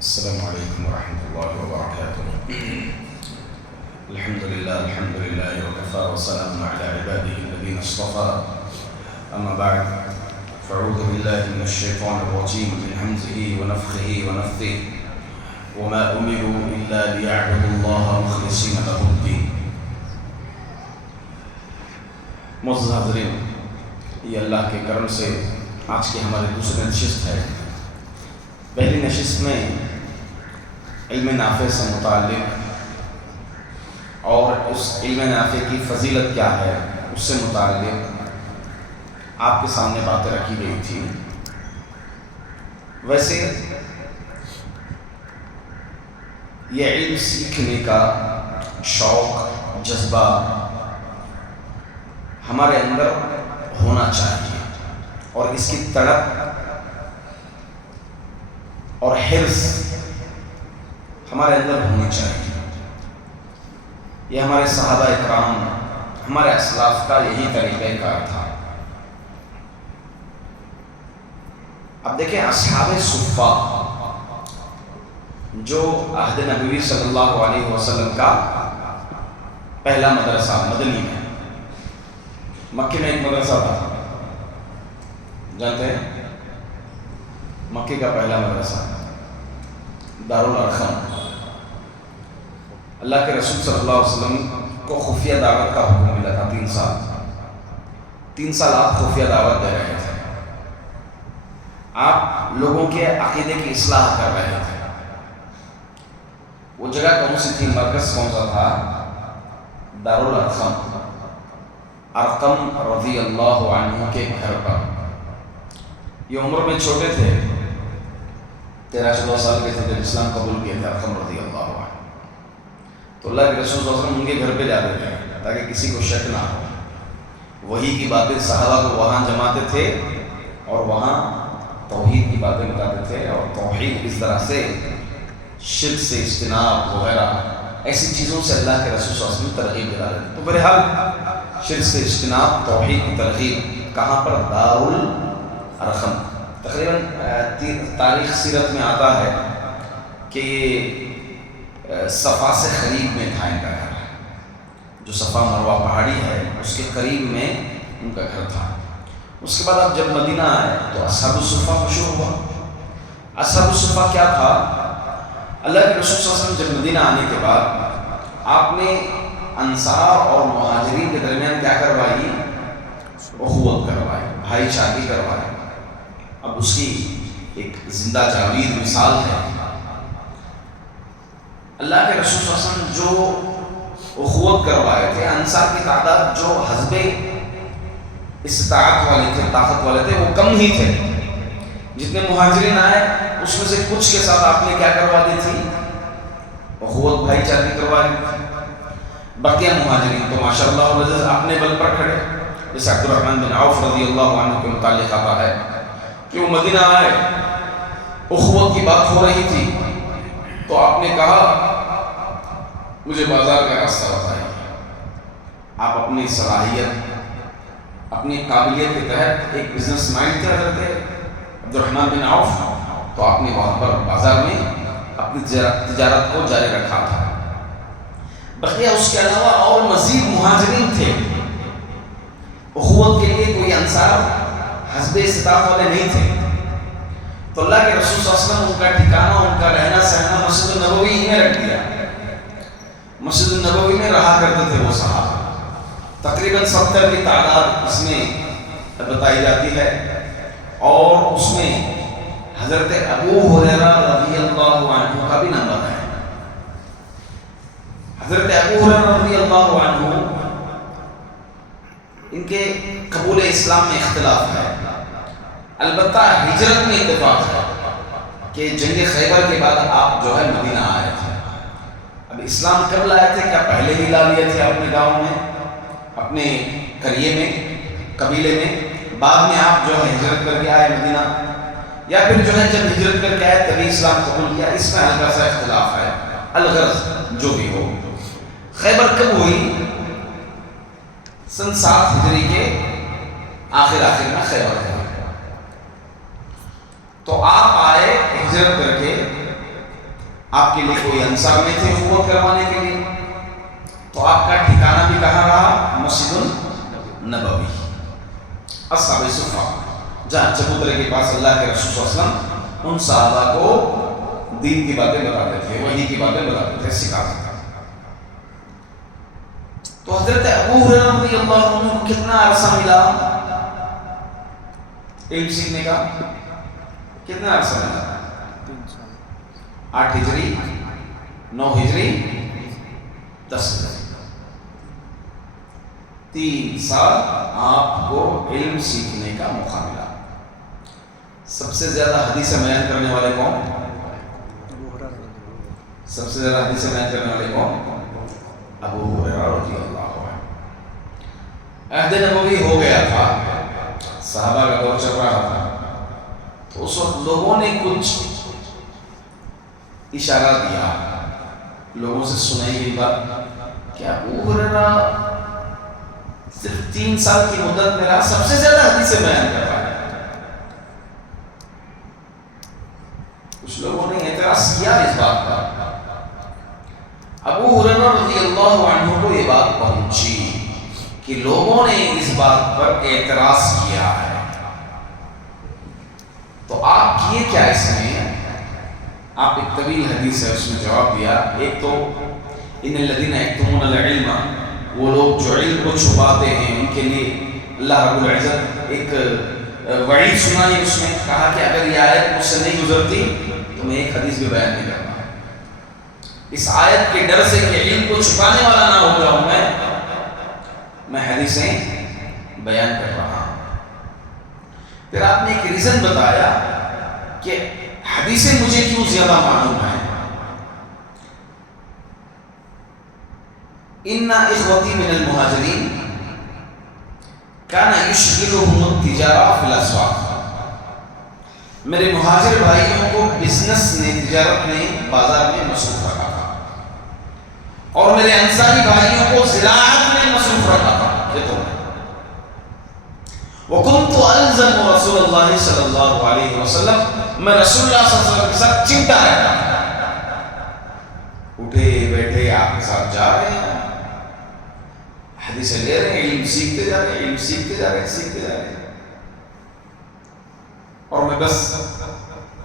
السلام علیکم ورحمۃ اللہ وبرکاتہ۔ الحمد للہ وکفیٰ وسلام علی عبادہ الذین اصطفیٰ، اما بعد فاعوذ باللہ من الشیطان الرجیم من ہمزہ ونفخہ ونفثہ وما امروا الا لیعبدوا اللہ مخلصین لہ الدین۔ معزز حاضرین، یہ اللہ کے کرم سے آج کی ہماری دوسری نشست ہے۔ پہلی نشست میں علم نافع سے متعلق اور اس علم نافع کی فضیلت کیا ہے اس سے متعلق آپ کے سامنے باتیں رکھی گئی تھی۔ ویسے یہ علم سیکھنے کا شوق، جذبہ ہمارے اندر ہونا چاہیے اور اس کی تڑپ اور حرص ہمارے اندر ہونی چاہیے۔ یہ ہمارے صحابہ اکرام، ہمارے اسلاف کا یہی طریقہ کار تھا۔ اب دیکھیں، اصحاب صفہ جو عہد نبوی صلی اللہ علیہ وسلم کا پہلا مدرسہ مدنی میں، مکے میں ایک مدرسہ تھا، جانتے ہیں؟ مکے کا پہلا مدرسہ دارالارقم۔ اللہ کے رسول صلی اللہ علیہ وسلم کو خفیہ دعوت کا حکم ملا تھا۔ 3 سال آپ خفیہ دعوت دے رہے تھے، آپ لوگوں کے عقیدے کی اصلاح کر رہے تھے۔ وہ جگہ کون سی تھی، مرکز کون سا تھا؟ دارالارقم، ارقم رضی اللہ عنہ کے گھر پر۔ یہ عمر میں چھوٹے تھے، 13-14 سال کے تھے جب اسلام قبول کیے تھے ارقم رضی اللہ عنہ۔ تو اللہ کے رسول صلی اللہ علیہ وسلم ان کے گھر پہ جاتے تھے تاکہ کسی کو شک نہ ہو۔ وحی کی باتیں صحابہ کو وہاں جماتے تھے اور وہاں توحید کی باتیں بتاتے تھے، اور توحید اس طرح سے شرک سے اجتناب وغیرہ ایسی چیزوں سے اللہ کے رسول صلی اللہ علیہ وسلم ترغیب دلا رہے تھے۔ تو بہرحال شرک سے اجتناب، توحید کی ترغیب کہاں پر؟ دارالارقم۔ تقریباً تاریخ سیرت میں آتا ہے کہ یہ صفا سے قریب میں تھا ان کا گھر، جو صفا مروہ پہاڑی ہے اس کے قریب میں ان کا گھر تھا۔ اس کے بعد اب جب مدینہ آئے تو اصحاب الصفہ کو شروع ہوا۔ اصحاب الصفہ کیا تھا؟ اللہ کے رسول صلی اللہ علیہ وسلم جب مدینہ آنے کے بعد آپ نے انصار اور مہاجرین کے درمیان کیا کروائی؟ اخوت کروائی، بھائی چارگی کروائی۔ اب اس کی ایک زندہ جاوید مثال ہے۔ اللہ کے رسول صلی اللہ علیہ وسلم جو اخوت کروائے تھے، انصار کی تعداد جو حسب استطاعت والے تھے، طاقت والے تھے، وہ کم ہی تھے۔ جتنے مہاجرین آئے اس میں سے کچھ کے ساتھ آپ نے کیا کروا دی تھی؟ اخوت، بھائی چارگی کروائی۔ بقیہ مہاجرین تو ماشاءاللہ اپنے بل پر کھڑے، جیسے عبد الرحمن بن عوف رضی اللہ عنہ کے متعلق آتا ہے کہ وہ مدینہ آئے، اخوت کی بات ہو رہی تھی، تو آپ نے کہا مجھے بازار کا راستہ بتائیے۔ آپ اپنی صلاحیت، اپنی قابلیت کے تحت ایک بزنس مائنڈ تھے حضرت عبد الرحمن بن عوف، تو آپ نے وہاں پر بازار میں اپنی تجارت کو جاری رکھا تھا۔ بقیہ اس کے علاوہ اور مزید مہاجرین تھے، اخوت کے لیے کوئی انصار حسب استطاعت والے نہیں تھے۔ تو اللہ کے رسول صلی اللہ علیہ وسلم ان کا ٹھکانہ، ان کا رہنا سہنا مسجد النبوی ہی میں رکھ دیا۔ مسجد النبوی میں رہا کرتے تھے وہ صحابہ۔ تقریباً 70 کی تعداد اس میں بتائی جاتی ہے، اور اس میں حضرت ابو ہریرہ رضی اللہ عنہ کا بھی نمبر ہے۔ حضرت ابو ہریرہ رضی اللہ عنہ، ان کے قبول اسلام میں اختلاف ہے، البتہ ہجرت میں اتفاق ہے کہ جنگ خیبر کے بعد آپ جو ہے مدینہ آئے تھے۔ اب اسلام کب لائے تھے؟ کیا پہلے ہی لا لیے تھے اپنے گاؤں میں، اپنے قریے میں، قبیلے میں؟ بعد میں آپ جو ہے ہجرت کر کے آئے مدینہ، یا پھر جو ہے جب ہجرت کر کے آئے تبھی اسلام قبول کیا؟ اس میں ہلکا سا اختلاف ہے۔ الغرض جو بھی ہو، خیبر کب ہوئی؟ سن 7 ہجری کے آخر میں خیبر ہے۔ تو آپ آپ کے لیے کوئی انصار نہیں تھے قوت کروانے کے لیے، تو آپ کا ٹھکانہ بھی کہاں رہا؟ مسجد النبوی، اصحاب صفہ، جہاں چبوترے کے پاس اللہ کے رسول صلی اللہ علیہ وسلم ان صحابہ کو دین کی باتیں بتاتے تھے، وحی کی باتیں بتاتے تھے، سکھاتے تھے۔ تو حضرت ابو ہریرہ رضی اللہ عنہ کو کتنا عرصہ ملا علم سیکھنے کا؟ کتنا عرصہ ملا؟ 8 ہجری، 9 ہجری، 10 ہجری، 3 سال آپ کو علم سیکھنے کا موقع ملا۔ سب سے زیادہ حدیث بیان کرنے والے کون؟ سب سے زیادہ حدیث بیان کرنے والے کون؟ ابو ہریرہ رضی اللہ عنہ۔ عہد نبوی ہو گیا تھا، صحابہ کا دور چل رہا تھا، تو اس وقت لوگوں نے کچھ اشارہ دیا، لوگوں سے سنائی گئی بات کہ ابو ہریرہ صرف 3 سال کی مدت میں رہا، سب سے زیادہ حدیثیں بیان کر رہا ہے۔ کچھ لوگوں نے اعتراض کیا اس بات پر، ابو ہریرہ رضی اللہ عنہ کو یہ بات پہنچی کہ لوگوں نے اس بات پر اعتراض کیا ہے، تو آپ کیے کیا اس میں؟ آپ ایک طویل حدیث ہے اس میں جواب دیا۔ ایک تو ان الذین یکتمون العلم، وہ لوگ جو علم کو چھپاتے ہیں ان کے لیے اللہ رب العزت ایک وعید سنائی، اس میں کہا کہ اگر یہ آیت مجھ سے نہیں گزرتی تو میں ایک حدیث بھی بیان نہیں کرتا، اس آیت کے ڈر سے کہ علم کو چھپانے والا نہ ہو جاؤں میں حدیثیں بیان کر رہا ہوں۔ پھر آپ نے ایک ریزن بتایا کہ حدیثیں مجھے کیوں زیادہ معلوم ہیں۔ ان اخوتی من المہاجرین کان یشغلهم التجارہ فی الاسواق، میرے مہاجر بھائیوں کو بزنس نے، تجارت نے بازار میں مصروف رکھا تھا، اور میرے انصاری بھائیوں کو زراعت میں مصروف رکھا تھا۔ یہ تو وَكُنْتُ أَلْزَمُ رَسُولَ اللَّهِ صلی اللہ علیہ وسلم، میں رسول اللہ صلی اللہ علیہ وسلم کے ساتھ چمٹا رہتا تھا، اٹھے بیٹھے آپ کے ساتھ جا رہے ہیں، حدیثیں لے رہے ہیں، علم سیکھتے جا رہے ہیں، علم سیکھتے جا رہے ہیں، سیکھتے جا رہے ہیں، اور میں بس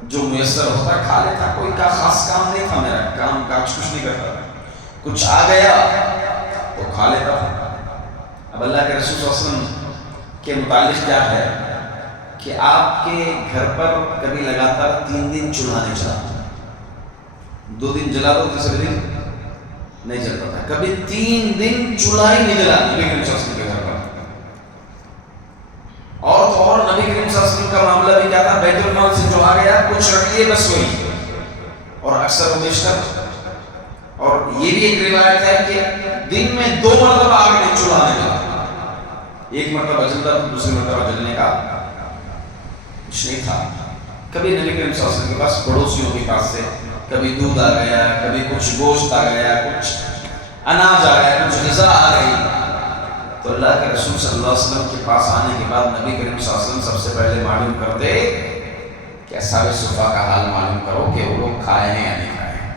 جو میسر ہوتا کھا لیتا، کوئی کا خاص کام نہیں تھا، میرا کام کاج کچھ نہیں کرتا، کچھ آ گیا تو کھا لیتا تھا۔ اب اللہ کے رسول صلی اللہ علیہ وسلم کے متعلق کیا ہے کہ آپ کے گھر پر کبھی لگاتار 3 دن چولہا نہیں چلا، 2 دن جلا دو، تیسرے دن نہیں جلتا تھا، کبھی 3 دن چولہا ہی نہیں جلا نبی کریم صلی اللہ علیہ وسلم کے گھر پر۔ اور تو اور نبی کریم صلی اللہ علیہ وسلم کا معاملہ بھی کیا تھا، بیت المال سے جو آ گیا کچھ رکھ لیے بس وہی، اور اکثر و بیشتر، اور یہ بھی ایک روایت ہے کہ دن میں 2 مرتبہ آگ نہیں چولہا نہیں جلا، ایک مرتبہ جلتا دوسری مرتبہ جلنے کا کچھ نہیں تھا۔ کبھی نبی کریم صلی اللہ علیہ وسلم کے پاس پڑوسیوں کے پاس سے کبھی دودھ آ گیا، کبھی کچھ گوشت آ گیا، کچھ اناج آ گیا، کچھ غذا آ گئی، تو اللہ کے رسول صلی اللہ علیہ وسلم کے پاس آنے کے بعد نبی کریم صلی اللہ علیہ وسلم سب سے پہلے معلوم کرتے کہ اصحاب صفہ کا حال معلوم کرو کہ وہ لوگ کھائے ہیں یا نہیں کھائے ہیں۔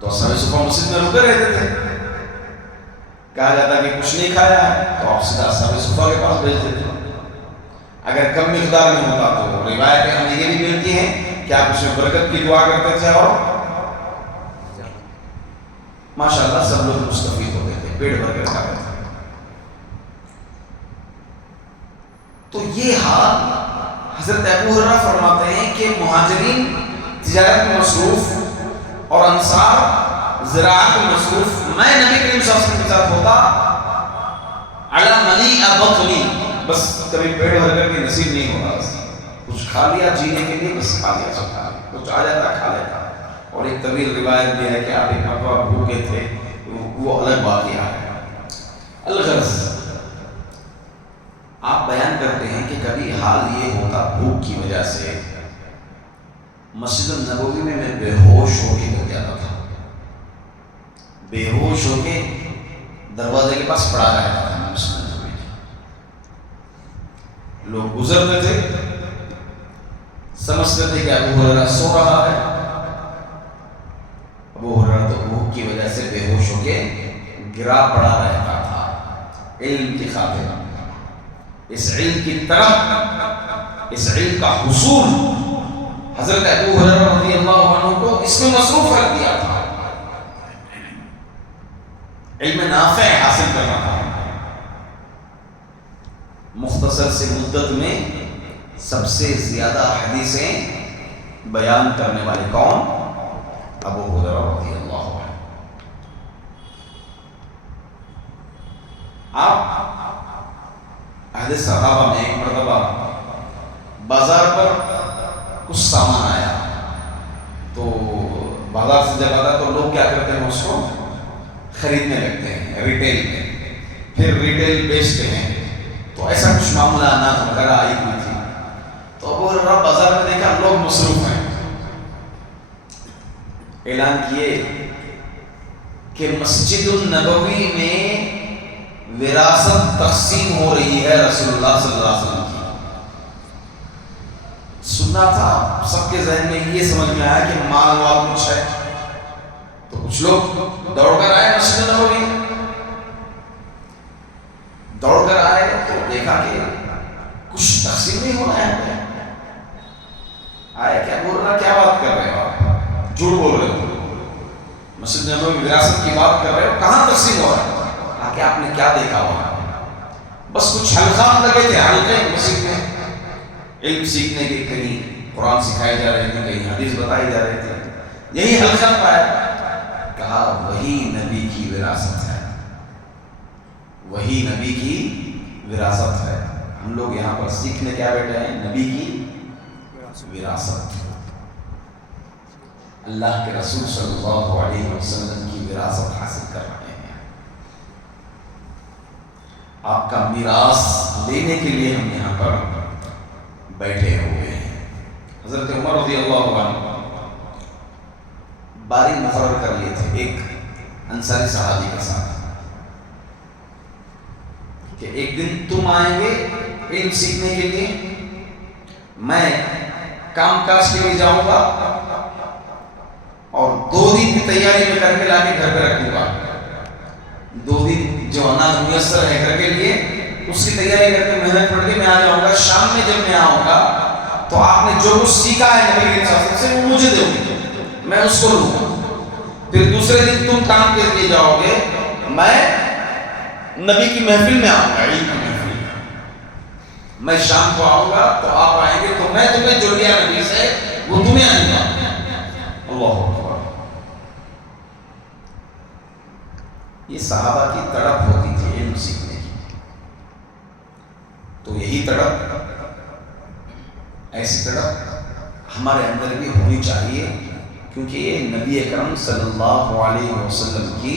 تو اصحاب صفہ مسجد میں رکے رہتے تھے، کہا جاتا کہ کچھ نہیں کھایا ہے تو آپ سیدھا اصحاب صفہ کے پاس بھیج دیتے، اگر کم مقدار میں ہوتا تو روایتیں ہمیں یہ بھی ملتی ہیں کہ آپ اس میں برکت کی دعا کرتے تھے اور ماشاءاللہ سب لوگ مستفید ہوتے تھے، پیٹ بھر کر کھاتے تھے۔ تو یہ حال حضرت ابو ہریرہ فرماتے ہیں کہ مہاجرین تجارت میں مصروف اور انصار زراعت میں مصروف، میں نبی کریم صلی اللہ علیہ وسلم کے ساتھ ہوتا علی ملیء بطنی، بس کبھی پیٹ بھر کر کے نصیب نہیں ہوتا، بس کچھ کھا لیا جینے کے لیے، بس کھا لیا، سب کھا لیا، کچھ آ جاتا کھا لیتا۔ اور ایک طویل روایت بھی ہے کہ آپ ایک مرتبہ بھوکے تھے، وہ الگ واقعہ ہے۔ الغرض آپ بیان کرتے ہیں کہ کبھی حال یہ ہوتا بھوک کی وجہ سے مسجد النبوی میں بے ہوش ہو کے گر جاتا تھا، بے ہوش ہو کے دروازے کے پاس پڑا رہتا تھا مسجد النبوی کے، لوگ گزرتے تھے، سمجھتے تھے کہ ابو ہریرہ سو رہا ہے، بھوک کی وجہ سے بے ہوش ہو کے گرا پڑا رہتا تھا علم کی خاطر. اس علم کی طرف، اس علم کا حصول حضرت ابو ہریرہ رضی اللہ عنہ کو اس میں مصروف کر دیا تھا. علم نافع حاصل کرنا تھا. مختصر سی مدت میں سب سے زیادہ حدیثیں بیان کرنے والے کون؟ ابو ہریرہ رضی اللہ عنہ. آپ اہل صحابہ میں ایک مرتبہ بازار پر کچھ سامان آیا تو بازار سے جب آتا تو لوگ کیا کرتے ہیں؟ اس کو خریدنے لگتے ہیں ریٹیل میں، پھر ریٹیل بیچتے ہیں. تو ایسا کچھ معاملہ اناج وغیرہ آئی ہوئی تھی تو ابو ہریرہ بازار میں دیکھا لوگ مصروف ہیں. اعلان کیے کہ مسجد النبوی میں وراثت تقسیم ہو رہی ہے رسول اللہ صلی اللہ علیہ وسلم کی. سننا تھا، سب کے ذہن میں یہ سمجھ میں آیا کہ مال وال کچھ ہے. تو کچھ لوگ دوڑ کر آئے مسجد نبوی، دوڑ کر آئے تو دیکھا کہ کچھ تقسیم نہیں ہو رہا ہے. آئے کیا بول رہا، کیا بات کر رہے ہو آپ، جھوٹ بول رہے ہو، مسجد نبوی وراثت کی بات کر رہے ہو، کہاں تقسیم ہو رہا ہے؟ کہ آپ نے کیا دیکھا ہوا؟ بس کچھ حلقات لگے تھے، حلقے مسجد میں علم سیکھنے کے، کہیں قرآن سکھائے جا رہے تھے، کہیں حدیث بتائی جا رہے تھے. یہی حلقہ پایا، کہا وہی نبی کی وراثت ہے، وہی نبی کی وراثت ہے. ہم لوگ یہاں پر سیکھنے کیا بیٹھے ہیں؟ نبی کی وراثت. اللہ کے رسول صلی اللہ علیہ وسلم کی وراثت حاصل کر رہے ہیں. آپ کا میراث لینے کے لیے ہم یہاں پر بیٹھے ہوئے ہیں. حضرت عمر رضی اللہ عنہ باری مقرر کر لیے تھے ایک انصاری صحابی کے ساتھ کہ ایک دن تم آئیں گے علم سیکھنے کے لیے، میں کام کاج کے لیے جاؤں گا اور 2 دن کی تیاری میں کر کے لا کے گھر پہ رکھ دوں گا. 2 دن جو اناج میسر ہے گھر کے لیے اس کی تیاری کر کے محنت پڑھ کے میں آ جاؤں گا. شام میں جب میں آؤں گا تو آپ نے جو کچھ سیکھا ہے نبی کے ساتھ سے وہ مجھے دو گے، میں اس کو لوں گا. پھر دوسرے دن تم کام کے لیے جاؤ گے، میں نبی کی محفل میں آؤں گا، علم کی محفل میں شام کو آؤں گا تو آپ آئیں گے تو میں تمہیں جو لیا نبی سے وہ تمہیں آئیں گا. اللہ اکبر. یہ صحابہ کی تڑپ ہوتی تھی علم سیکھنے کی. تو یہی تڑپ، ایسی تڑپ ہمارے اندر بھی ہونی چاہیے، کیونکہ یہ نبی اکرم صلی اللہ علیہ وسلم کی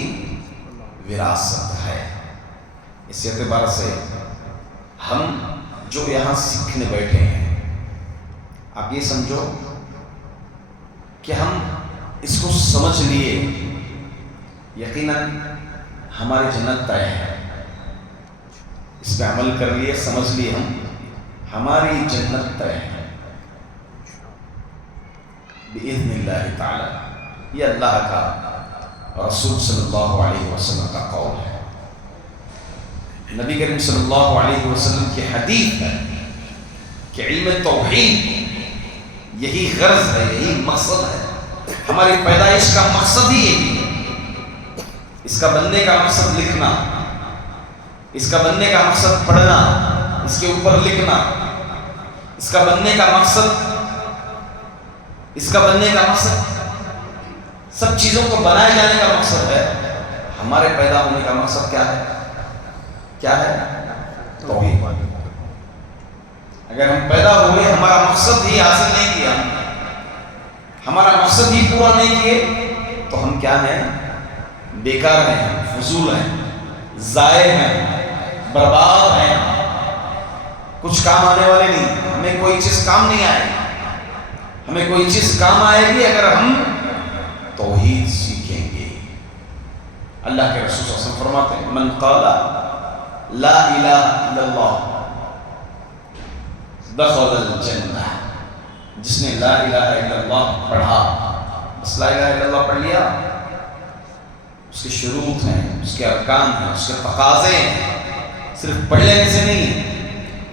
وراثت ہے. اس اعتبار سے ہم جو یہاں سیکھنے بیٹھے ہیں، آپ یہ سمجھو کہ ہم اس کو سمجھ لیے یقیناً ہماری جنت طے ہے. اس پہ عمل کر لیے، سمجھ لیے ہماری جنت طے ہے بإذن اللہ تعالی. یہ اللہ کا رسول صلی اللہ علیہ وسلم کا قول ہے. نبی کریم صلی اللہ علیہ وسلم کی حدیث ہے کہ علم توحید یہی غرض ہے، یہی مقصد ہے. ہماری پیدائش کا مقصد ہی یہی ہے. اس کا بننے کا مقصد لکھنا، اس کا بننے کا مقصد پڑھنا، اس کے اوپر لکھنا، اس کا بننے کا مقصد، اس کا بننے کا مقصد، سب چیزوں کو بنائے جانے کا مقصد ہے. ہمارے پیدا ہونے کا مقصد کیا ہے؟ کیا ہے؟ توحید. اگر ہم پیدا ہوئے ہمارا مقصد ہی حاصل نہیں کیا، ہمارا مقصد ہی پورا نہیں کیے تو ہم کیا ہیں؟ بیکار ہیں، فضول ہیں، ضائع ہیں، برباد ہیں، کچھ کام آنے والے نہیں. ہمیں کوئی چیز کام نہیں آئے گی. ہمیں کوئی چیز کام آئے گی اگر ہم توحید سیکھیں گے. اللہ کے رسول صلی اللہ علیہ وسلم فرماتے ہیں من قال لا الہ الا اللہ دخل الجنہ. جس نے لا الہ الا اللہ پڑھا، بس لا الہ الا اللہ پڑھ لیا، اس کے شروط ہیں، اس کے ارکان ہیں، اس کے تقاضے ہیں. صرف پڑھ لینے سے نہیں،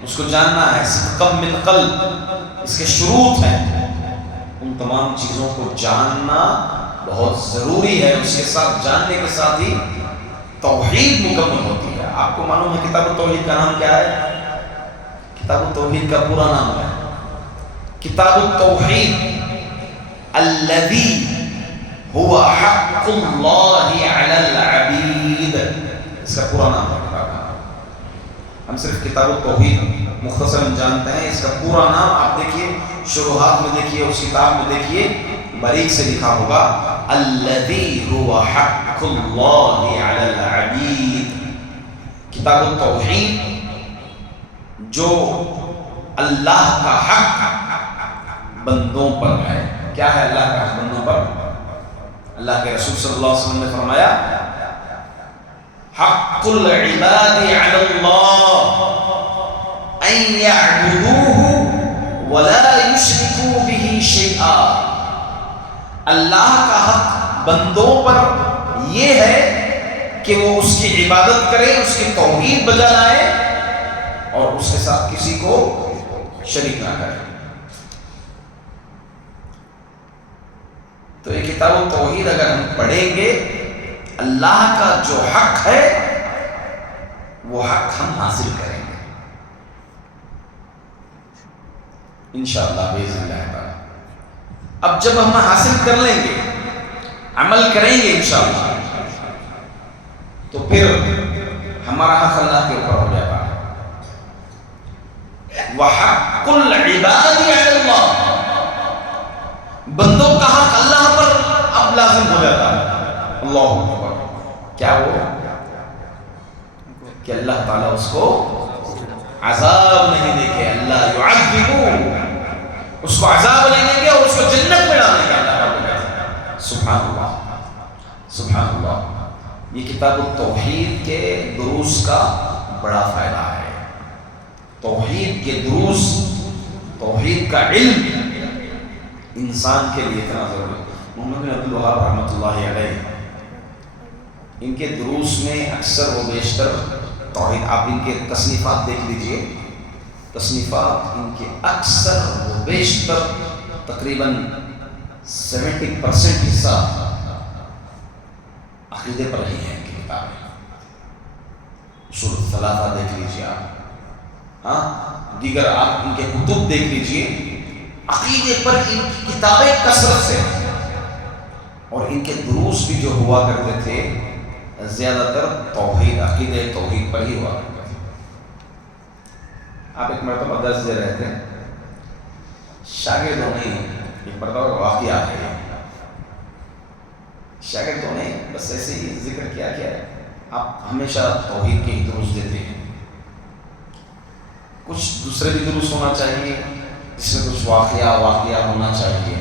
اس کو جاننا ہے. صدقا من قلب اس کے شروط ہیں. ان تمام چیزوں کو جاننا بہت ضروری ہے. اس کے ساتھ جاننے کے ساتھ ہی توحید مکمل ہوتی ہے. آپ کو معلوم ہے کتاب التوحید کا نام کیا ہے؟ کتاب التوحید کا پورا نام ہے کتاب التوحید الذی هو حق اللہ علی العبید. اس کا پورا نام ہے کتاب کا. ہم صرف کتاب التوحید مختصراً جانتے ہیں. اس کا پورا نام آپ دیکھیے، شروحات میں دیکھیے، اس کتاب میں دیکھیے، باریک سے لکھا ہوگا الذی هو حق اللہ علی العبید. کتاب التوحید جو اللہ کا حق بندوں پر ہے. کیا ہے اللہ کا حق بندوں پر؟ اللہ کے رسول صلی اللہ علیہ وسلم نے فرمایا حق العباد علی اللہ ان یعبدوہ ولا یشرکوا بہ شیئا. اللہ کا حق بندوں پر یہ ہے کہ وہ اس کی عبادت کریں، اس کی توحید بجا لائیں اور اس کے ساتھ کسی کو شریک نہ کریں. تو یہ کتاب التوحید اگر ہم پڑھیں گے، اللہ کا جو حق ہے وہ حق ہم حاصل کریں گے انشاءاللہ باذن اللہ تعالی. اب جب ہم حاصل کر لیں گے، عمل کریں گے انشاءاللہ، تو پھر ہمارا حق اللہ کے اوپر ہو جائے گا. وَحَقُّ الْعِبَادِ عَلَى اللَّهِ. بندوں کا حق اللہ پر اب لازم ہو جاتا ہے. اللہ اکبر. کیا وہ کہ اللہ تعالیٰ اس کو عذاب نہیں دے گے. اللہ یعذبہ، اس کو عذاب نہیں دیں گے اور اس کو جنت میں ڈالیں گے. اللہ سبحان اللہ سبحان اللہ. یہ کتاب التوحید کے دروس کا بڑا فائدہ ہے. توحید کے دروس، توحید کا علم انسان کے لیے اتنا ضروری ہے. محمد بن عبد الوہاب رحمۃ اللہ علیہ، ان کے دروس میں اکثر و بیشتر توحید. آپ ان کے تصنیفات دیکھ لیجئے، تصنیفات ان کے اکثر و بیشتر تقریباً 70% حصہ عقیدے پر ہی ہے. ان کی کتابیں اصول الثلاثہ دیکھ لیجئے آپ، ہاں دیگر آپ ان کے کتب دیکھ لیجئے، عقیدے پر ان کی کتابیں کثرت سے. اور ان کے دروس بھی جو ہوا کرتے تھے زیادہ تر توحید، عقیدہ توحید پر ہی ہوا کرتے تھے. آپ ایک مرتبہ درس دے رہے تھے، شاگردوں نے ایک مرتبہ واقعہ ہے، شاگردوں نے بس ایسے ہی ذکر کیا کہ آپ ہمیشہ توحید کے ہی دروس دیتے ہیں، کچھ دوسرے بھی دروس ہونا چاہیے جس میں کچھ واقعہ ہونا چاہیے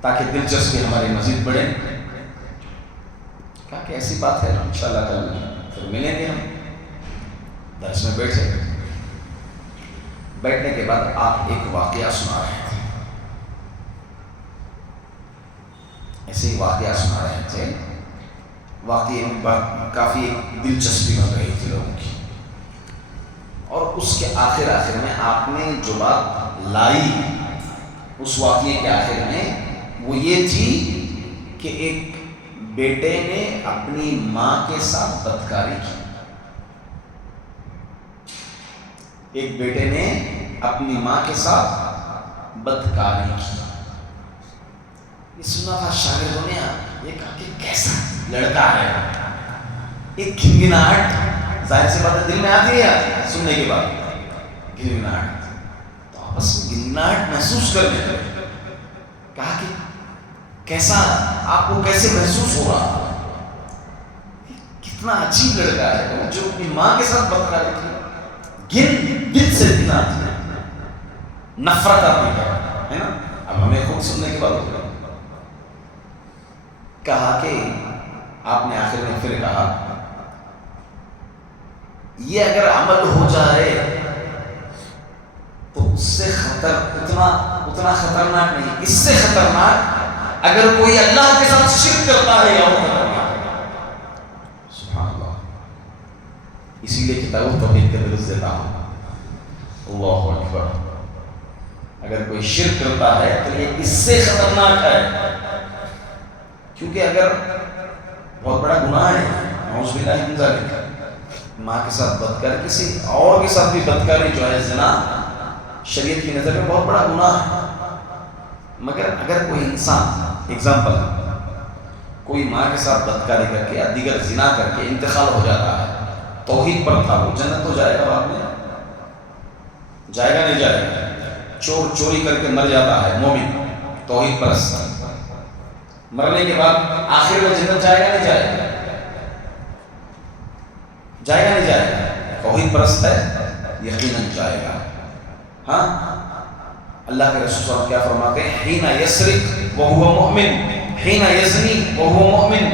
تاکہ دلچسپی ہماری مزید بڑھے. کہا کہ ایسی بات ہے انشاءاللہ کل پھر ملیں گے. ہم درس میں بیٹھنے کے بعد آپ ایک واقعہ سنا رہے تھے، ایسے ہی واقعہ سنا رہے تھے. واقعی کافی دلچسپی بن رہی تھی لوگوں کی، اور اس کے آخر میں آپ نے جو بات لائی اس واقعے کے آخر میں وہ یہ تھی کہ ایک بیٹے نے اپنی ماں کے ساتھ بدکاری کی. ایک بیٹے نے اپنی ماں کے ساتھ بدکاری کی. یہ سنا تھا شاگردوں نے، یہ کہا کہ کیسا لڑکا ہے. ایک گھنگھناہٹ ظاہر سی بات ہے دل میں آتی ہے سننے کے بعد، گھنگھناہٹ. تو آپس میں گھنگھناہٹ محسوس کرنے لگے. کہا کہ کیسا آپ کو کیسے محسوس ہو رہا؟ کتنا عجیب لڑکا ہے جو اپنی ماں کے ساتھ بدکاری کی. دل سے گھن آتی ہے، نفرت آتی ہے نا. اب ہمیں خود سننے کے بعد ہو گیا. کہا کہ آپ نے آخر میں پھر کہا یہ اگر عمل ہو جائے تو اس سے اتنا خطرناک نہیں، اس سے خطرناک اگر کوئی اللہ کے ساتھ شرک کرتا ہے یا وہ خطرناک ہے۔ سبحان اللہ، اسی لیے کتاب التوحید کا درس دیتا ہوں۔ اللہ اکبر، اگر کوئی شرک کرتا ہے تو یہ اس سے خطرناک ہے، کیونکہ اگر بہت بڑا گناہ ہے، نعوذ باللہ من ذالک، ماں کے ساتھ بدکاری، کسی اور کے ساتھ بھی بدکاری جو ہے زنا شریعت کی نظر میں بہت بڑا گناہ ہے۔ مگر اگر کوئی انسان ایگزامپل کوئی ماں کے ساتھ بدکاری کر کے یا دیگر زنا کر کے انتقال ہو جاتا ہے، توحید پر تھا، وہ جنت تو جائے گا بعد میں؟ جائے گا نہیں جائے گا؟ چور چوری کر کے مر جاتا ہے مومن توحید پرست، مرنے کے بعد آخر میں جنت جائے گا نہیں جائے گا؟ جائے گا نہیں جائے گا؟ توحید پرست ہے یقیناً جائے گا۔ ہاں، اللہ کے رسول صلی اللہ علیہ وسلم کیا فرماتے ہیں؟ حین یسرق وہو مؤمن حین یزنی وہو مؤمن،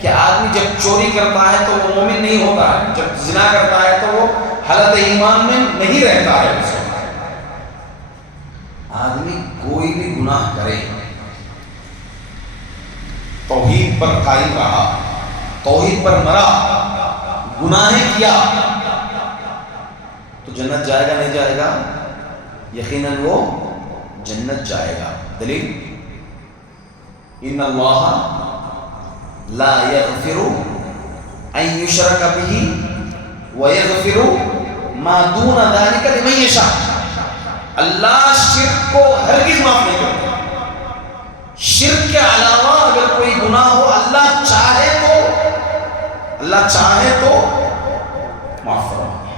کہ آدمی جب چوری کرتا ہے تو وہ مومن نہیں ہوتا ہے، جب زنا کرتا ہے تو وہ حالت ایمان میں نہیں رہتا ہے۔ اس وقت آدمی کوئی بھی گناہ کرے، توحید پر قائم رہا، توحید پر مرا، گناہ کیا تو جنت جائے گا نہیں جائے گا؟ یقیناً وہ جنت جائے گا۔ دلیل، ان اللہ لا یغفر ان یشرک بہ ویغفر ما دون ذلک لمن یشاء، اللہ شرک کو ہرگز معاف نہیں کرتا۔ شرک کے علاوہ اگر کوئی گناہ ہو، اللہ چاہے تو معاف فرما دے،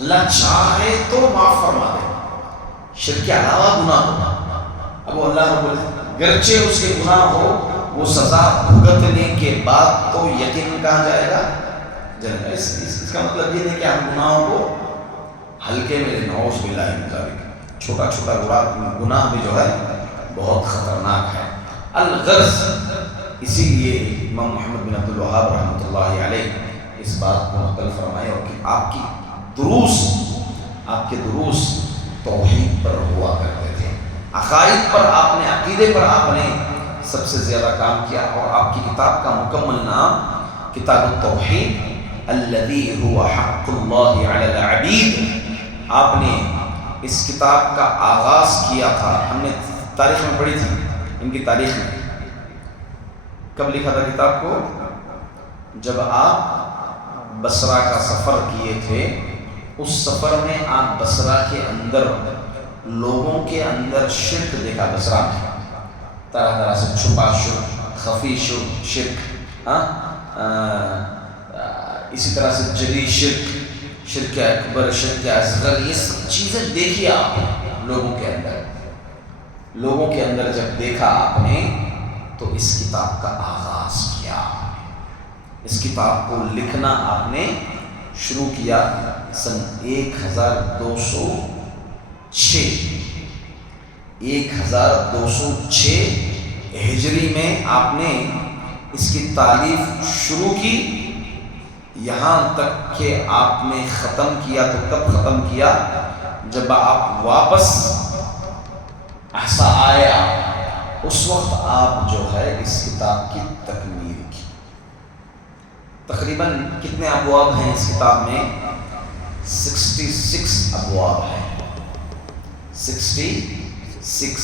اللہ چاہے تو معاف فرما دے۔ شرک کے علاوہ گناہ ہو، اب اللہ رب العزت گرچہ اس کے گناہ ہو، وہ سزا بھگتنے کے بعد تو یقین کہاں جائے گا؟ جنت۔ اس کا مطلب یہ نہیں کہ ہم گناہوں کو ہلکے میں، نعوذ باللہ من ذالک، چھوٹا چھوٹا گناہ بھی جو ہے بہت خطرناک ہے۔ الغرض، اسی لیے امام محمد بن عبد الوہاب رحمۃ اللہ علیہ اس بات کو نقل فرمائے، اور کہ آپ کے دروس توحید پر ہوا کرتے تھے، عقائد پر، آپ نے عقیدے پر آپ نے سب سے زیادہ کام کیا، اور آپ کی کتاب کا مکمل نام کتاب التوحید الذی هو حق اللہ علی العبید، آپ نے اس کتاب کا آغاز کیا تھا۔ ہم نے تاریخ میں پڑھی تھی، ان کی تاریخ میں کب لکھا تھا کتاب کو؟ جب آپ بصرہ کا سفر کیے تھے، اس سفر میں آپ بصرہ کے اندر لوگوں کے اندر شرک دیکھا، بصرہ میں طرح طرح سے چھپا شرک، خفی شرک، اسی طرح سے جلی شرک، شرک اکبر، شرک اصغر، یہ سب چیزیں دیکھی آپ نے لوگوں کے اندر جب دیکھا آپ نے، تو اس کتاب کا آغاز کیا، اس کتاب کو لکھنا آپ نے شروع کیا سن 1206 ہجری میں آپ نے اس کی تالیف شروع کی، یہاں تک کہ آپ نے ختم کیا تو کب ختم کیا؟ جب آپ واپس احسا آیا، اس وقت آپ جو ہے اس کتاب کی تکمیل کی۔ تقریباً کتنے ابواب ہیں اس کتاب میں؟ 66 ابواب ہیں، 66۔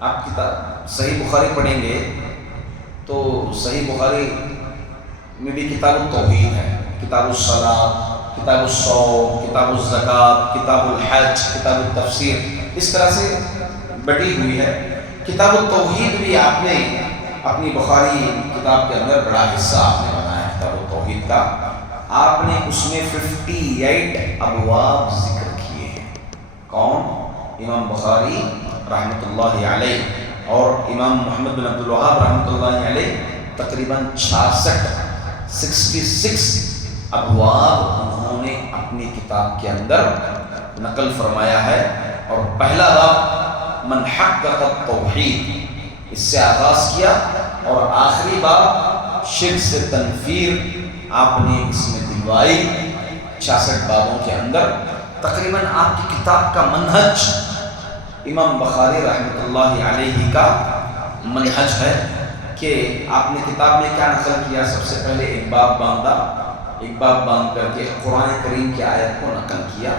آپ کتاب صحیح بخاری پڑھیں گے تو صحیح بخاری میں بھی کتاب التوحید ہے، کتاب الصلاۃ، کتاب الصوم، کتاب الزکوٰۃ، کتاب الحج، کتاب التفسیر، اس طرح سے بٹی ہوئی ہے۔ کتاب التوحید بھی آپ نے اپنی بخاری کتاب کے اندر بڑا حصہ آپ نے بنایا کتاب التوحید کا، آپ نے اس میں 58 ابواب ذکر کیے ہیں۔ کون؟ امام بخاری رحمۃ اللہ علیہ اور امام محمد بن عبد الوہاب رحمۃ اللہ علیہ تقریباً 66 ابواب انہوں نے اپنی کتاب کے اندر نقل فرمایا ہے، اور پہلا باب من حقق التوحید، اس سے آغاز کیا، اور آخری باب شرک سے تنفیر آپ نے اس میں دلوائی 66 بابوں کے اندر۔ تقریباً آپ کی کتاب کا منہج امام بخاری رحمۃ اللہ علیہ کا منہج ہے کہ آپ نے کتاب میں کیا نقل کیا؟ سب سے پہلے ایک باب باندھ کر کے قرآن کریم کی آیت کو نقل کیا،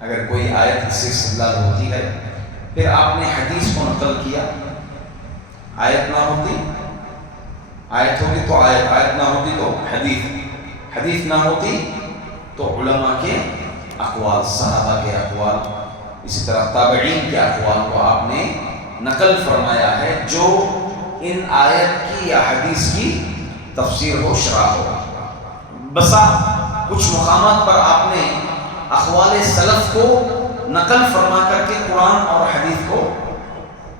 اگر کوئی آیت اس سے استدلال ہوتی ہے، پھر آپ نے حدیث کو نقل کیا، آیت نہ ہوتی تو آیت نہ ہوتی تو حدیث نہ ہوتی تو علماء کے اقوال، صحابہ کے اقوال، اسی طرح تابعین کے اقوال کو آپ نے نقل فرمایا ہے، جو ان آیت کی یا حدیث کی تفسیر ہو، شرح ہو۔ بسا کچھ مقامات پر آپ نے اقوال سلف کو نقل فرما کر کے قرآن اور حدیث کو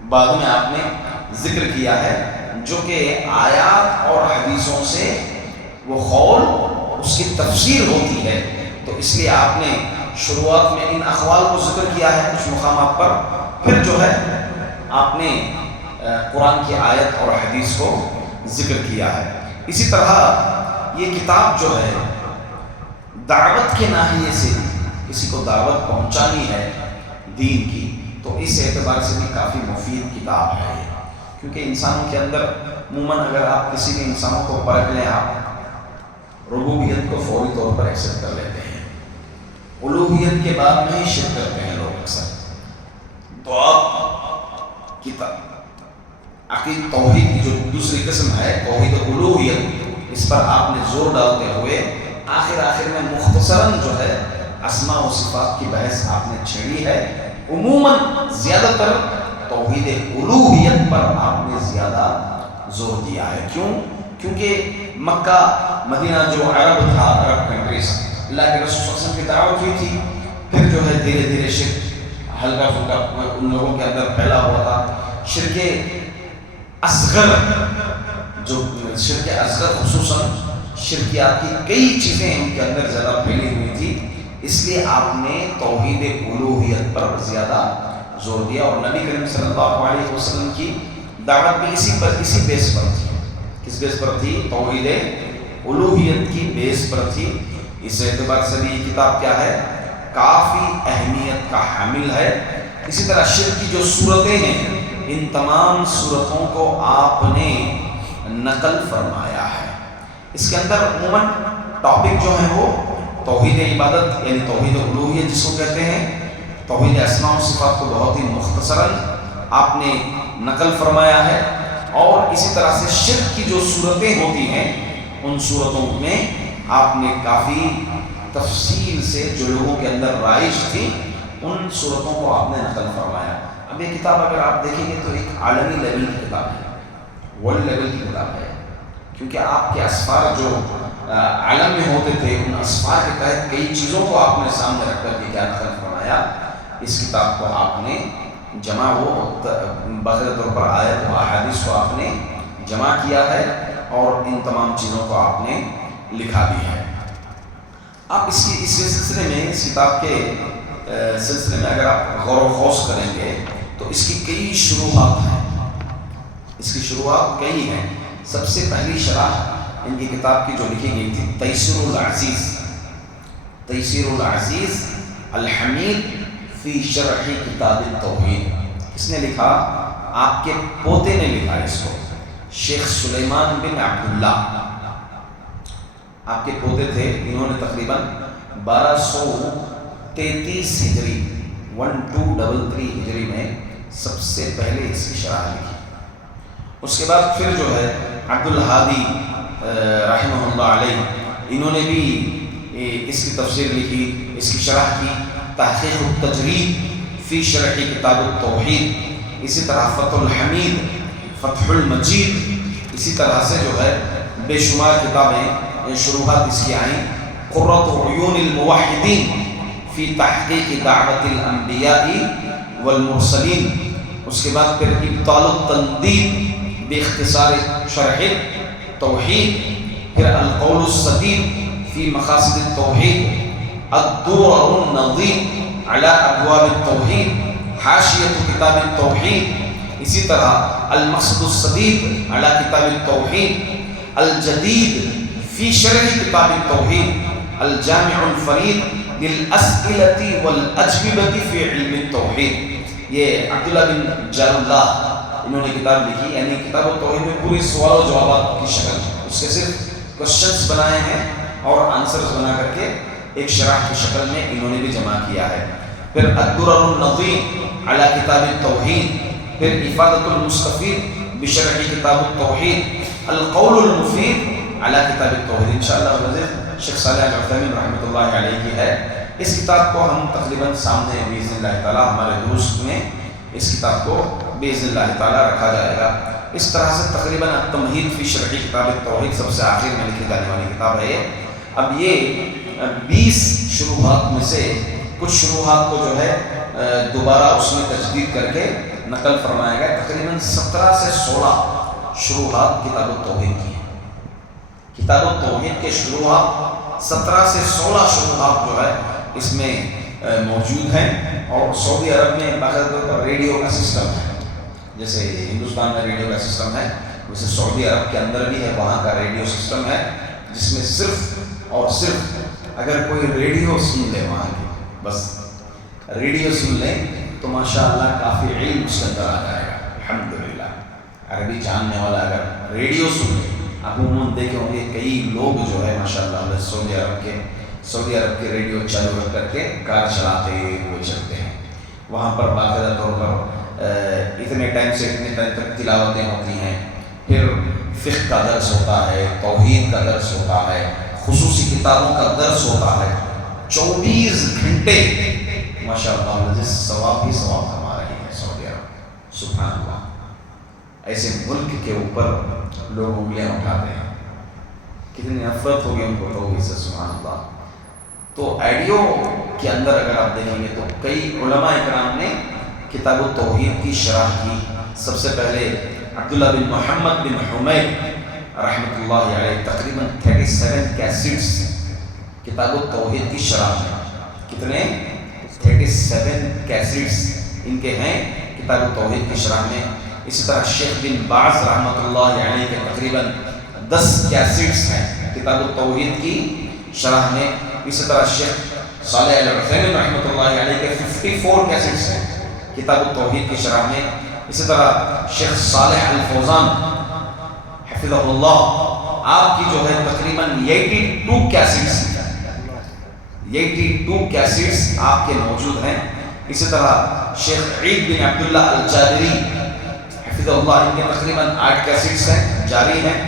بعد میں آپ نے ذکر کیا ہے، جو کہ آیات اور حدیثوں سے وہ قول اس کی تفسیر ہوتی ہے، تو اس لیے آپ نے شروعات میں ان اقوال کو ذکر کیا ہے کچھ مقامات پر، پھر جو ہے آپ نے قرآن کی آیت اور حدیث کو ذکر کیا ہے۔ اسی طرح یہ کتاب جو ہے دعوت کے ناحیے سے کسی کو دعوت پہنچانی ہے دین کی، تو اس اعتبار سے بھی کافی مفید کتاب ہے، کیونکہ انسانوں کے اندر عموماً اگر آپ کسی بھی انسانوں کو پرکھ لیں، آپ ربوبیت کو فوری طور پر ایکسپٹ کر لیتے ہیں، الوہیت کے بعد میں ہی شرک کرتے ہیں لوگ اکثر۔ تو آپ کتاب عقید توحید کی جو دوسری قسم ہے توحید الوہیت، اس پر آپ نے زور ڈالتے ہوئے آخر میں مختصراً جو ہے اسماء و صفات کی بحث آپ نے چھیڑی ہے۔ عموماً زیادہ تر توحید الوہیت پر آپ نے زیادہ زور دیا ہے۔ کیونکہ مکہ مدینہ جو عرب تھا، عرب کنٹریز، اللہ کے رسول صلی اللہ علیہ وسلم کی دعوت ہوئی تھی، پھر جو ہے دھیرے دھیرے شرک ہلکا پھلکا ان لوگوں کے اندر پھیلا ہوا تھا۔ شرک اصغر خصوصاً شرکیات کی کئی چیزیں ان کے اندر زیادہ پھیلی ہوئی تھی، اس لیے آپ نے توحید الوہیت پر زیادہ زور دیا، اور نبی کریم صلی اللہ علیہ وسلم کی دعوت بھی اسی بیس پر تھی۔ کس بیس پر تھی؟ توحید الوہیت کی بیس پر تھی۔ اس اعتبار سے بھی یہ کتاب کیا ہے؟ کافی اہمیت کا حامل ہے۔ اسی طرح شرک کی جو صورتیں ہیں، ان تمام صورتوں کو آپ نے نقل فرمایا ہے۔ اس کے اندر عموماً ٹاپک جو ہے وہ توحید عبادت یعنی توحید الوہیت جس کو کہتے ہیں، توحید اسماء و صفات کو بہت ہی مختصراً آپ نے نقل فرمایا ہے، اور اسی طرح سے شرک کی جو صورتیں ہوتی ہیں ان صورتوں میں آپ نے کافی تفصیل سے جو لوگوں کے اندر رائج تھی ان صورتوں کو آپ نے نقل فرمایا۔ اب یہ کتاب اگر آپ دیکھیں گے تو ایک عالمی لیول کی کتاب ہے، ورلڈ لیول کی کتاب ہے، کیونکہ آپ کے اسفار جو عالم میں ہوتے تھے ان اسفار کے تحت کئی چیزوں کو آپ نے سامنے رکھ کر کے کیا نقل فرمایا۔ اس کتاب کو آپ نے جمع باقاعدہ طور پر آیت و احادیث کو آپ نے جمع کیا ہے، اور ان تمام چیزوں کو آپ نے لکھا بھی ہے۔ آپ اس سلسلے میں، اس کتاب کے سلسلے میں اگر آپ غور و خوض کریں گے تو اس کی کئی شروحات ہیں، اس کی شروحات کئی ہیں۔ سب سے پہلی شرح ان کی کتاب کی جو لکھی گئی تھی تیسیر العزیز الحمید فی شرح کتاب التوحید، اس نے لکھا، آپ کے پوتے نے لکھا اس کو، شیخ سلیمان بن عبداللہ، آپ کے پوتے تھے، انہوں نے تقریباً 1233 ہجری 1233 ہجری میں سب سے پہلے اس کی شرح لکھی۔ اس کے بعد پھر جو ہے عبد الہادی رحمہ اللہ علیہ، انہوں نے بھی اس کی تفسیر لکھی، اس کی شرح کی، تحقیق التجرید فی شرح کتاب التوحید، اسی طرح فتح الحمید، فتح المجید، اسی طرح سے جو ہے بے شمار کتابیں شروحات اس کی آئیں۔ قرۃ عیون الموحدین فی تحقیق دعوت الانبیاء والمرسلین، اس کے بعد پھر ابطال التندید باختصار شرح توحید، پھر القول السدید فی مقاصد التوحید، الدرر النظیر علی ابواب التوحید، حاشیۃ کتاب التوحید، اسی طرح المقصد السدید علی کتاب التوحید، الجدید فی شرح کتاب التوحید، الجامع الفرید للاسئلۃ والاجوبۃ فی علم التوحید۔ یہ عبداللہ بن جار اللہ انہوں نے کتاب لکھی، یعنی کتاب التوحید میں پوری سوال و جوابات کی شکل ہے، اس کے صرف کوشچنس بنائے ہیں اور آنسرز بنا کر کے ایک شرح کی شکل میں انہوں نے بھی جمع کیا ہے۔ پھر الدرر النظیم علی کتاب التوحید، پھر افادۃ المستفید بشرح کتاب التوحید، القول المفید علی کتاب التوحید، انشاءاللہ شیخ صالح العثیمین رحمۃ اللہ علیہ کی ہے۔ اس کتاب کو ہم تقریباً سامنے باذن اللہ تعالیٰ ہمارے دروس میں اس کتاب کو باذن اللہ تعالیٰ رکھا جائے گا۔ اس طرح سے تقریباً التمہید فی شرح کتاب التوحید سب سے آخر میں لکھی جانے والی کتاب ہے یہ۔ اب یہ 20 شروحات میں سے کچھ شروحات کو جو ہے دوبارہ اس میں تجدید کر کے نقل فرمایا گیا، تقریباً 17 سے 16 شروحات کتاب التوحید کی ہیں۔ کتاب التوحید کے شروحات 17 سے 16 شروحات جو ہے اس میں موجود ہیں، اور سعودی عرب میں باقاعدہ ریڈیو کا سسٹم ہے، جیسے ہندوستان میں ریڈیو کا سسٹم ہے ویسے سعودی عرب کے اندر بھی ہے، وہاں کا ریڈیو سسٹم ہے جس میں صرف اور صرف اگر کوئی ریڈیو سن لے وہاں کی، بس ریڈیو سن لیں تو ماشاءاللہ کافی علم اس کے اندر آ جائے گا الحمدللہ۔ عربی جاننے والا اگر ریڈیو سن لے، آپ عموماً دیکھے ہوں گے کئی لوگ جو ہے ماشاءاللہ سعودی عرب کے ریڈیو چالو رکھ کر کے کار چلاتے ہوئے چلتے ہیں، وہاں پر باقاعدہ طور پر اتنے ٹائم سے اتنے ٹائم تک تلاوتیں ہوتی ہیں، پھر فقہ کا درس ہوتا ہے، توحید کا درس ہوتا ہے، خصوصی کتابوں کا درس ہوتا ہے، 24 گھنٹے ماشاءاللہ جس ثواب ہی ثواب کما رہی ہے سعودی عرب، سبحان اللہ۔ ایسے ملک کے اوپر لوگ انگلیاں اٹھاتے ہیں، کتنی نفرت ہوگی ان کو توحید سے، سبحان اللہ۔ تو آڈیو کے اندر اگر آپ دیکھیں گے تو کئی علماء اکرام نے کتاب التوحید کی شرح کی۔ سب سے پہلے عبداللہ بن محمد بن حمید رحمۃ اللہ علیہ، تقریباً 37 کیسٹس کتاب التوحید کی شرح میں، کتنے 37 کیسٹس ان کے ہیں کتاب التوحید کی شرح میں۔ اسی طرح شیخ بن باز رحمۃ اللہ علیہ کے تقریباً 10 کیسٹس ہیں کتاب التوحید کی شرح میں۔ اسی طرح شیخ صالح العثیمین رحمۃ اللہ علیہ کے 54 کیسٹس ہیں کتاب التوحید کی شرح میں۔ اسی طرح شیخ صالح الفوزان حفظہ اللہ، آپ کی جو ہے تقریباً 82 کیسٹس آپ کے موجود ہیں۔ اسی طرح شیخ عید بن عبداللہ الجابری حفظہ اللہ، ان کے تقریباً 8 کیسٹس ہیں جاری ہیں۔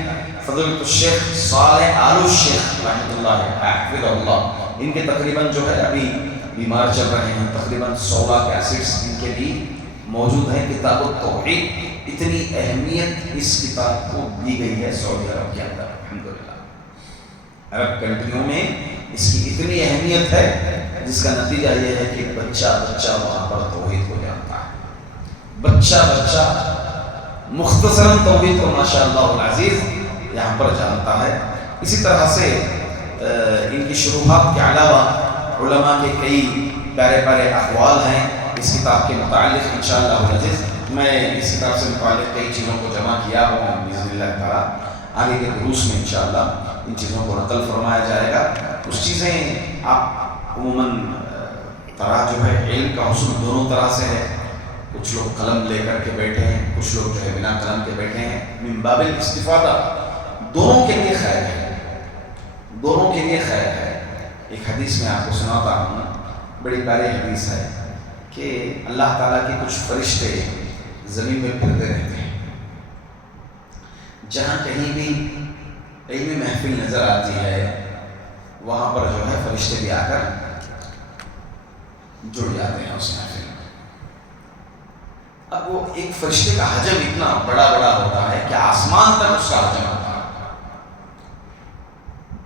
فضیلۃ الشیخ صالح آل الشیخ رحمۃ اللہ حفظہ اللہ، ان کے تقریباً جو ہے ابھی بیمار چل رہے ہیں، تقریباً 16 کیسٹس ان کے بھی موجود ہیں۔ کتاب التوحید، اتنی اہمیت اس کتاب کو دی گئی ہے سعودی عرب کے اندر الحمدللہ۔ عرب کنٹریوں میں اس کی اتنی اہمیت ہے جس کا نتیجہ یہ ہے کہ بچہ وہاں پر توحید کو جانتا ہے، بچہ مختصراً توحید کو ماشاءاللہ العزیز یہاں پر جانتا ہے۔ اسی طرح سے ان کی شروحات کے علاوہ علماء کے کئی پیارے اقوال ہیں اس کتاب کے متعلق، انشاءاللہ العزیز میں اس کتاب سے متعلق کئی چیزوں کو جمع کیا ہوں باذن اللہ تعالیٰ، آگے کے دروس میں انشاءاللہ ان چیزوں کو نقل فرمایا جائے گا۔ کچھ چیزیں آپ عموماً طرح جو ہے علم کا حصول دونوں طرح سے ہے، کچھ لوگ قلم لے کر کے بیٹھے ہیں، کچھ لوگ جو ہے بنا قلم کے بیٹھے ہیں، من باب الاستفادہ، دونوں کے لیے خیر ہے، دونوں کے لیے خیر ہے۔ ایک حدیث میں آپ کو سناتا ہوں، بڑی پیاری حدیث ہے کہ اللہ تعالیٰ کے کچھ فرشتے زمین میں پھرتے رہتے ہیں، جہاں کہیں بھی علمی محفل نظر آتی ہے وہاں پر جو ہے فرشتے بھی آ کر جڑ جاتے ہیں اس محفل میں۔ اب وہ ایک فرشتے کا حجم اتنا بڑا ہوتا ہے کہ آسمان تک اس کا حجم ہوتا ہے۔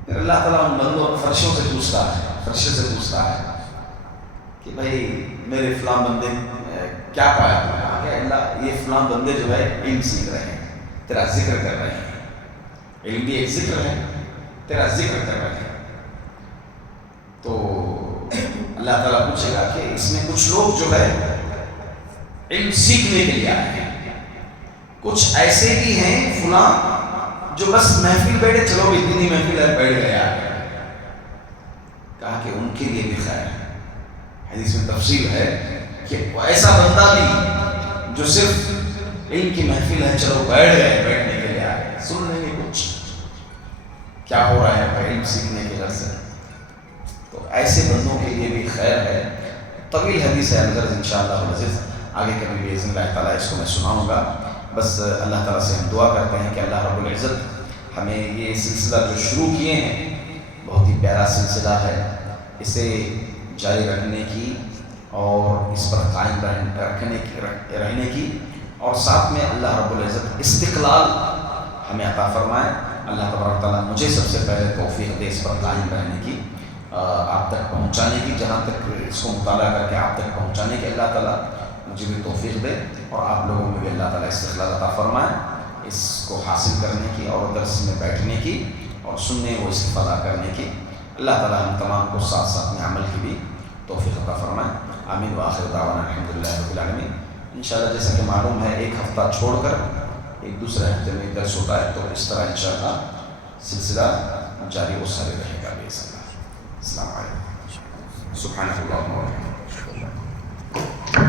پھر اللہ تعالیٰ ان بندوں فرشوں سے پوچھتا ہے کہ بھائی میرے فلاں بندے کیا پایا تم نے؟ کہا کہ اللہ یہ فلاں بندے جو ہے علم سیکھ رہے ہیں، تیرا ذکر کر رہے ہیں، علم بھی ایک ذکر ہے، تیرا ذکر کر رہے ہیں۔ تو اللہ تعالیٰ پوچھے گا کہ اس میں کچھ لوگ جو ہے علم سیکھنے کے لیے آئے ہیں، کچھ ایسے بھی ہیں فلاں جو بس محفل بیٹھے، چلو بھی اتنی محفل ہے بیٹھ گئے آ گئے۔ کہا کہ ان کے لیے بھی خیر ہے۔ حدیث میں تفصیل ہے کہ ایسا بندہ بھی جو صرف علم کی محفل ہے، چلو بیٹھ گئے، بیٹھنے کے لیے آئے، سن لیں گے کچھ کیا ہو رہا ہے علم سیکھنے کے غرض سے. تو ایسے بندوں کے لیے بھی خیر ہے. طویل حدیث ہے اندر انشاءاللہ العزیز، آگے کبھی بھی باذن اللہ تعالیٰ اس کو میں سناؤں گا. بس اللہ تعالیٰ سے ہم دعا کرتے ہیں کہ اللہ رب العزت ہمیں یہ سلسلہ جو شروع کیے ہیں بہت ہی پیارا سلسلہ ہے، اسے جاری رکھنے کی اور اس پر قائم رہنے کی، اور ساتھ میں اللہ رب العزت استقلال ہمیں عطا فرمائے. اللہ تبارک تعالیٰ مجھے سب سے پہلے توفیق دے اس پر قائم رہنے کی، آپ تک پہنچانے کی، جہاں تک اس کو مطالعہ کر کے آپ تک پہنچانے کی اللہ تعالیٰ مجھے بھی توفیق دے، اور آپ لوگوں میں بھی اللہ تعالیٰ استقلال عطا فرمائے اس کو حاصل کرنے کی اور درس میں بیٹھنے کی اور سننے و استفادہ کرنے کی. اللہ تعالیٰ ہم تمام کو ساتھ ساتھ میں عمل کی بھی توفیق عطا فرمائے. آمین وآخر دعوانا الحمدللہ رب العالمین. انشاءاللہ جیسا کہ معلوم ہے ایک ہفتہ چھوڑ کر ایک دوسرے ہفتے میں درس ہوتا ہے، تو اس طرح انشاءاللہ سلسلہ جاری و ساری رہے گا. السلام علیکم. سبحانک اللہ.